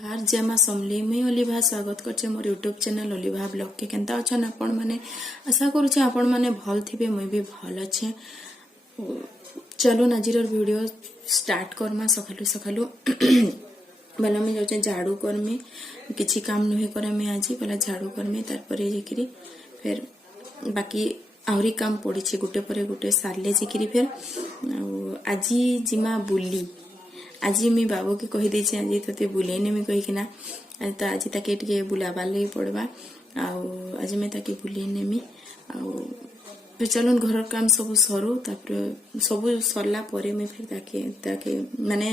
हार जय माँ समली मुई अलिभा स्वागत करछे मोर यूट्यूब चैनल अलिभा ब्लॉग के केनता अछन आपण माने आशा करूछे आपण माने भल थिबे मुई भी भल अच्छे। चलो नाजीर वीडियो स्टार्ट करमा सखालु सखालु बेला में जाउछे झाड़ू करमी किछि काम नहे करमी आज बेला झाड़ू करमी तार परे जेकरी फिर बाकी आहुरी काम पड़ी गोटे पर गोटे सारे जेकरी फिर आज जिमा बुली आज मी बाबू के कही देछि आज तते बुले नेमी कहि किना तो आज ताके टिके बुलाबार लगी पड़वा आज मैं ताके बुले नेमी फिर चलन घर काम सब सरू तापर सब सरला परे मैं फिर ताके माने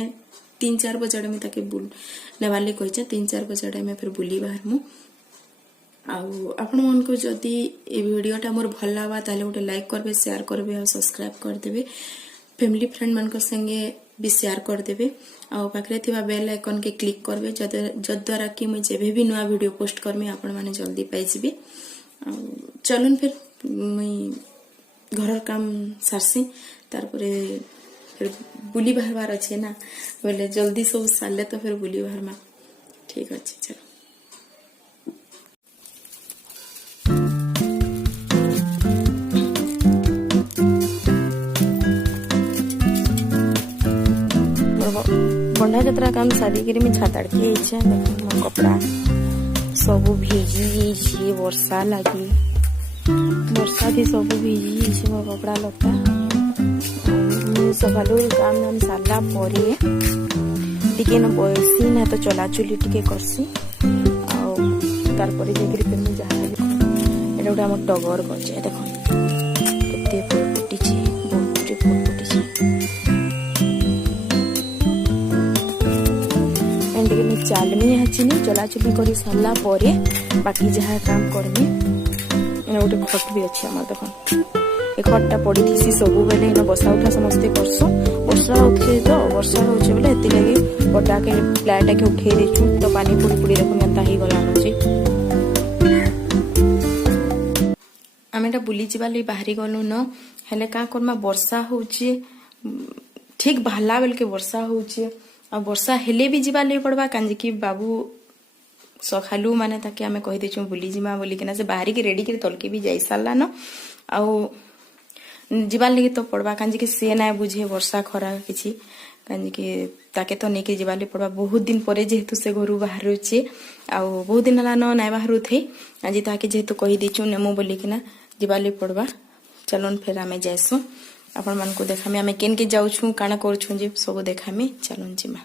3-4 बजे में ताके बुल नेबार लगी कहिचे 3-4 बजे में फिर बुली बाहर मु आपण मन को जदि ए वीडियोटा मोर भल लावा ताले गोटे लाइक करबे शेयर करबे और सब्सक्राइब कर देबे फैमिली फ्रेंड मन को संगे भी शेयर कर देबे और पाखरे थिबा बेल आइकन के क्लिक करबे जद्वारा कि मुझे जेबे भी नया वीडियो पोस्ट करमी आपण माने जल्दी पाई जिबे। चलन फिर मुई घर काम सारसी तार परे फिर बुली बाहरबार अच्छे ना बोले जल्दी सब सारले तो फिर बुली बाहरमा ठीक अच्छे। चलो बंधा जतरा काम सारी करी मैं छात आड़के देखो कपड़ा सब भिजी वर्षा लगी वर्षा भी सब भिजी मोर कपड़ा लता सकालू काम धाम सारा परे टिके न बसी ना तो चलाचुली टिके करसी तार परे जेकरी फिर मैं जहाँ एटा गोटे आम टगर गछ देखो केते फूल फुटी बहुत फूल फुटी चालमी हाचिनी चलाचुली कर सारा परे बाकी जहाँ काम करमी इन गोटे खट भी अच्छे आम देख ए खटा पड़ी थी सब बेले इन बसा उठा समस्ते करसु वर्षा होते तो वर्षा होचे बोले एति लगी पटा के प्लाटा के उठे देछु तो पानी पुड़ी पुड़ी देखो मेंता ही गला नछि आमेटा बुली जिबा लई बाहरी गलु न हेले का करमा वर्षा होची ठीक भाला बेल के वर्षा होची आ वर्षा हेले भी जीवा ले पड़वा कांजी की बाबू सखालू माने ताके आमे कहि देछु बुली जिमा बोली किना से बाहरी के रेडी के तलके भी जाई साला न आ जीवा लगी तो पड़वा कांजी के से ना बुझे वर्षा खरा किछि कांजी के ताके तो नेके जीवा ले पड़वा बहुत दिन परे जेहेतु से घरु बाहर छे आ बहुत दिन ला न नाय बाहर थे आज ताके जेहेतु कहि देछु नेमो बोली किना जीवा ले पड़वा चलन फिर आमे जायसु आपण मन को देखामी आमे केन के जाउछु काना करछु जे सब देखामी चलन जिमा।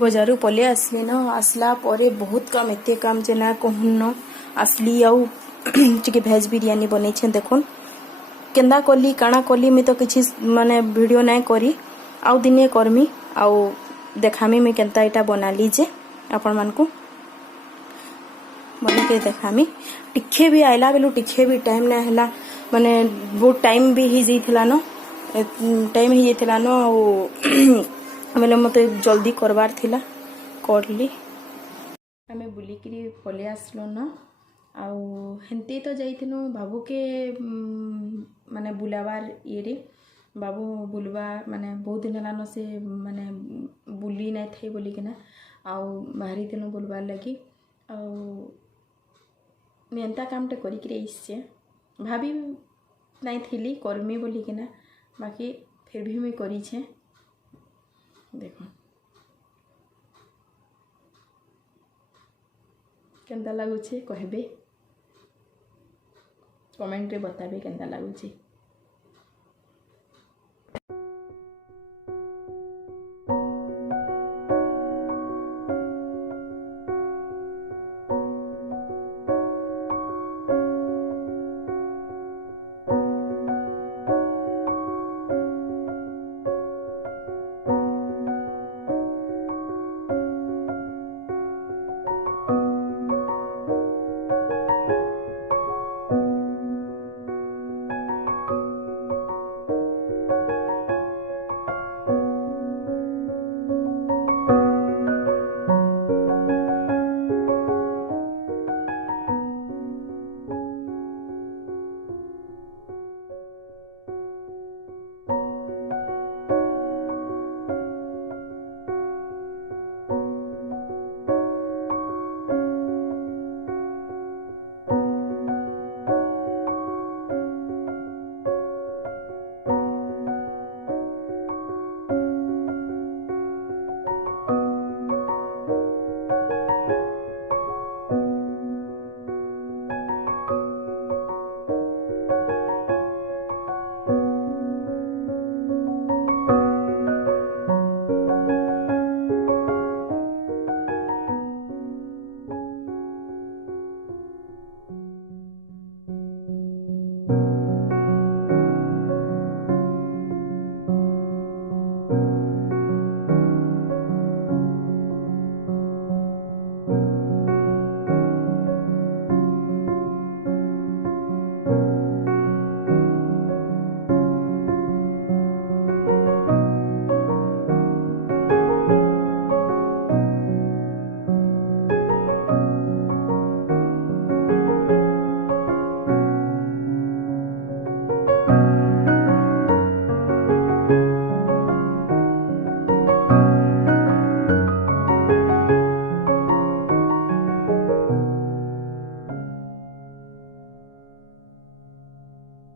बजारू पले आसली न आसला परे बहुत काम एते काम जेना कहून न आसली आउ टिके भेज बिरयानी बनै छै देखोन केंदा कली काना कली मी तो किछि माने वीडियो नै करी आउ दिने करमी आउ देखामी मुई केनता इटा बनाली जे आपण मानकू बन के देखामी टिखे भी आइला बेलू टिखे भी टाइम ना हैला माने बहुत टाइम भी ही जाइथिला न टाइम ही जाइथिला न बेले मते जल्दी करबार थिला करली आमे बुलिकरी पले आसलो न आउ हेंती तो जाइथिनु बाबू के माने बुलाबार ये बाबू बुलवा माने बहुत दिन हेलान से माने बुली नहीं थे बोलिकिना आउ बाहरी दिन बुलबार लगी आउ एंता कामटे करिकरी आइसे भाभी नहीं थी करमी बोलिकिना बाकी फिर भी मुई करीछे देखो केंता लगुचे कहबे कमेंट रे बताबे केंता लगुचे।